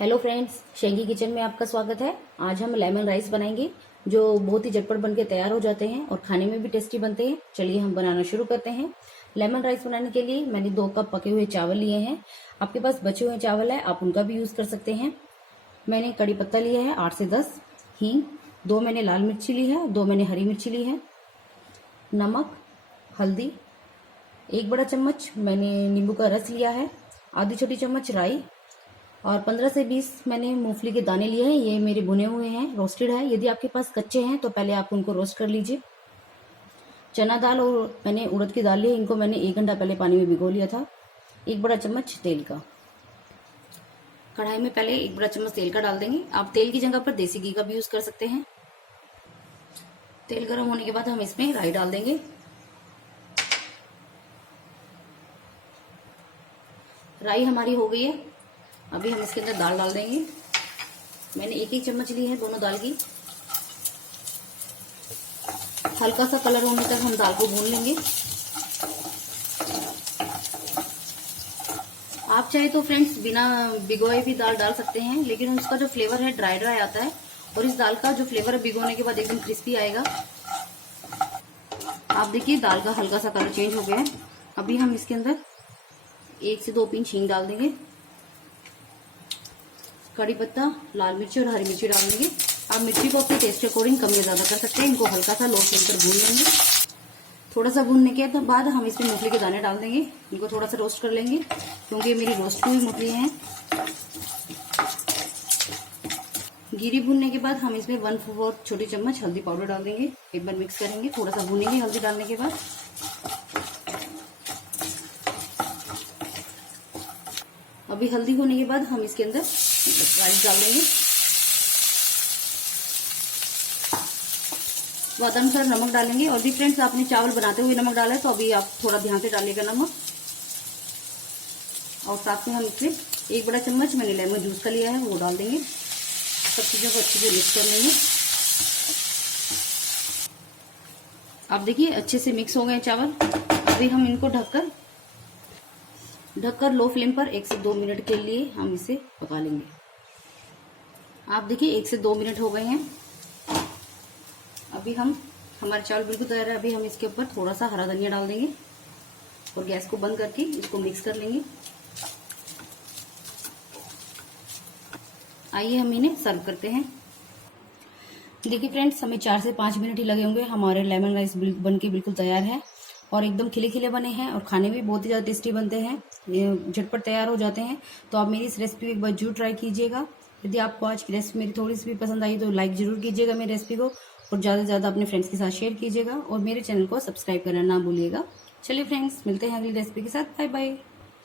Hello friends, शेंगी kitchen में आपका स्वागत है। आज हम लेमन राइस बनाएंगे जो बहुत ही झटपट बनके तैयार हो जाते हैं और खाने में भी टेस्टी बनते हैं। चलिए हम बनाना शुरू करते हैं। लेमन राइस बनाने के लिए मैंने 2 कप पके हुए चावल लिए हैं। आपके पास बचे हुए चावल है, आप उनका भी यूज कर सकते हैं। मैंने कड़ी पत्ता लिया है 8 से 10, हींग, 2 मैंने लाल मिर्ची ली है, 2 मैंने हरी मिर्ची ली है, नमक, हल्दी, 1 बड़ा चम्मच मैंने नींबू का रस लिया है, आधी छोटी चम्मच राई और 15 से 20 मैंने मूंगफली के दाने लिए हैं। ये मेरे भुने हुए हैं, रोस्टेड है। यदि आपके पास कच्चे हैं तो पहले आप उनको रोस्ट कर लीजिए। चना दाल और मैंने उड़द की दाल ली, इनको मैंने 1 घंटा पहले पानी में भिगो लिया था। 1 बड़ा चम्मच तेल का, कढ़ाई में पहले 1 बड़ा चम्मच तेल का डाल देंगे। आप तेल की जगह पर देसी घी का भी यूज कर सकते हैं। तेल गर्म होने के बाद हम इसमें राई डाल देंगे। राई हमारी हो गई है। अभी हम इसके अंदर दाल डाल देंगे। मैंने 1 चम्मच ली है दोनों दाल की। हल्का सा कलर होने तक हम दाल को भून लेंगे। आप चाहे तो फ्रेंड्स बिना भिगोए भी दाल डाल सकते हैं, लेकिन उसका जो फ्लेवर है ड्राई ड्राई आता है और इस दाल का जो फ्लेवर है भिगोने के बाद एकदम क्रिस्पी आएगा। आप देखिए दाल का हल्का सा कलर चेंज हो गया है। अभी हम इसके अंदर 1 से 2 पिंच हींग डाल देंगे। कड़ी पत्ता, लाल मिर्ची और हरी मिर्ची डाल देंगे। आप मिर्ची को अपने टेस्ट के अकॉर्डिंग कम या ज्यादा कर सकते हैं। इनको हल्का सा लो फ्लेम पर भून लेंगे। थोड़ा सा भूनने के बाद हम इसमें मूंगफली के दाने डाल देंगे। इनको थोड़ा सा रोस्ट कर लेंगे क्योंकि मेरी रोस्ट हुई मूंगफली हैं। गिरी भूनने के बाद हम इसमें 1/4 छोटी चम्मच हल्दी पाउडर डाल देंगे। एक बार मिक्स करेंगे, थोड़ा सा भूनेंगे हल्दी डालने के बाद। अभी हल्दी होने के बाद हम इसके अंदर राइस डाल देंगे। स्वाद अनुसार नमक डालेंगे। और भी फ्रेंड्स आपने चावल बनाते हुए नमक डाला है तो अभी आप थोड़ा ध्यान से डालिएगा नमक। और साथ में हम इसमें 1 बड़ा चम्मच मैंने लेमन जूस का लिया है, वो डाल देंगे। सब चीजों को अच्छे से मिक्स कर लेंगे। आप देखिए अच्छे से मिक्स हो गए चावल। अभी हम इनको ढककर लो फ्लेम पर 1 से 2 मिनट के लिए हम इसे पका लेंगे। आप देखिए 1 से 2 मिनट हो गए हैं। अभी हमारे चावल बिल्कुल तैयार है। अभी हम इसके ऊपर थोड़ा सा हरा धनिया डाल देंगे और गैस को बंद करके इसको मिक्स कर लेंगे। आइए हम इन्हें सर्व करते हैं। देखिए फ्रेंड्स, हमें 4 से 5 मिनट ही लगे होंगे। हमारे लेमन राइस बनके बिल्कुल तैयार है और एकदम खिले खिले बने हैं और खाने में बहुत ही ज़्यादा टेस्टी बनते हैं। ये झटपट तैयार हो जाते हैं। तो आप मेरी इस रेसिपी को एक बार जरूर ट्राई कीजिएगा। यदि आपको आज की रेसिपी मेरी थोड़ी सी भी पसंद आई तो लाइक जरूर कीजिएगा मेरी रेसिपी को और ज़्यादा से ज़्यादा अपने फ्रेंड्स के साथ शेयर कीजिएगा और मेरे चैनल को सब्सक्राइब करना ना भूलिएगा। चलिए फ्रेंड्स, मिलते हैं अगली रेसिपी के साथ। Bye bye.